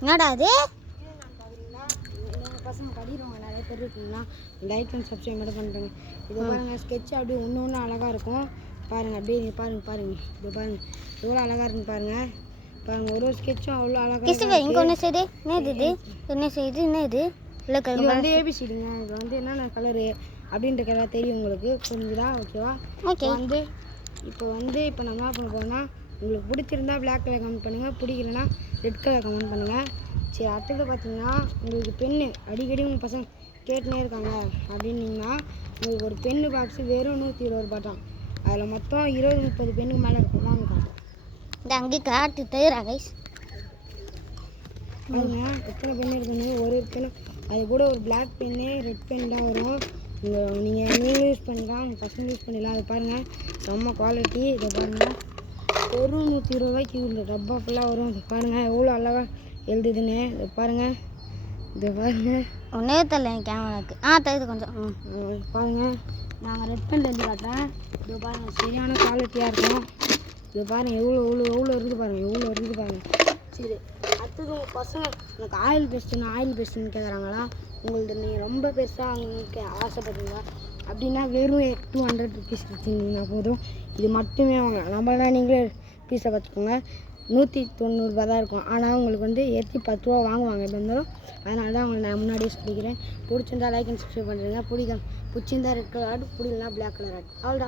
என்னடா அது பசங்க படிக்கிறவங்க நிறைய பேர் இருக்குங்களா, லைக் அண்ட் சப்ஸ்கிரைப் மட்டும் பண்ணுறேங்க. இது பாருங்கள், ஸ்கெட்ச் அப்படியே ஒன்று ஒன்று அழகாக இருக்கும். பாருங்கள், அப்படியே பாருங்கள் இது பாருங்கள் எவ்வளோ அழகாக இருக்குன்னு பாருங்கள். ஒரு ஒரு ஸ்கெட்சும் அவ்வளோ அழகாக கிறிஸ்துவ இங்கே ஒன்று செய்து என்னது இது என்ன செய்யுது என்ன இது இல்லை இது வந்து ஏபிசிடிங்க. இது வந்து என்னென்ன கலரு அப்படின்ற கலர் தெரியும் உங்களுக்கு, புரிஞ்சுதா? ஓகேவா? ஓகே. இப்போ நம்ம என்ன பண்ண போகிறோம்னா, உங்களுக்கு பிடிச்சிருந்தா பிளாக் கலர் கமெண்ட் பண்ணுங்கள், பிடிக்கலன்னா ரெட் கலர் கமெண்ட் பண்ணுங்கள். சரி, அடுத்தது பார்த்தீங்கன்னா உங்களுக்கு பென்னு அடிக்கடி உங்கள் பசங்க கேட்டுனே இருக்காங்க அப்படின்னீங்கன்னா, உங்களுக்கு ஒரு பென்னு பாக்ஸு வெறும் 120 ரூபா தான். அதில் மொத்தம் 20-30 பெண்ணுக்கு மேலே இருக்கும். வாங்க இந்த அங்கே காட்டு தயிரா கைஸ் பாருங்க எத்தனை பென் இருக்குன்னு. ஒரு பென்னு அது கூட ஒரு பிளாக் பென்னு ரெட் பென் தான் வரும். நீங்களும் யூஸ் பண்ணிக்கலாம், உங்கள் பசங்க யூஸ் பண்ணிடலாம். அது பாருங்கள் செம்ம குவாலிட்டி. இதை பாருங்கள், ஒரு 120 ரூபாய்க்கு இந்த டப்பா ஃபுல்லாக வரும். இது பாருங்கள் எவ்வளோ அழகாக எழுதுதுன்னு. இதை பாருங்கள் ஒன்றே தெரியல என் கேமராக்கு. தெரியுது கொஞ்சம். பாருங்கள், நாங்கள் ரெட் பென்ல எழுதி காட்டுறேன். இது பாருங்கள் சரியான குவாலிட்டியாக இருக்கும். இது பாருங்கள் எவ்வளோ இருக்குது பாருங்கள். சரி, அடுத்தது உங்கள் பசங்க எனக்கு ஆயில் பேஸ்ட்டுன்னு கேட்குறாங்களா? உங்களுக்கு நீங்கள் ரொம்ப பெருசாக அவங்களுக்கு ஆசைப்படுறீங்க அப்படின்னா வெறும் 200 ருபீஸ் வச்சுருந்தீங்கன்னா போதும். இது மட்டுமே வாங்க. நம்மளா நீங்களே பீஸை பார்த்துக்கோங்க. 190 ரூபா தான் இருக்கும். ஆனால் உங்களுக்கு வந்து 10 ரூபா வாங்குவாங்க எப்படி இருந்தாலும். அதனால தான் உங்களுக்கு நான் முன்னாடியே சொல்லிக்கிறேன். பிடிச்சிருந்தா லைக் அண்ட் சப்ஸ்கிரைப் பண்ணுறீங்க. பிடிச்சிருந்தா ரெட் கலர் ஆட், பிடிக்கலனா பிளாக் கலர் ஆட். அவ்வளோ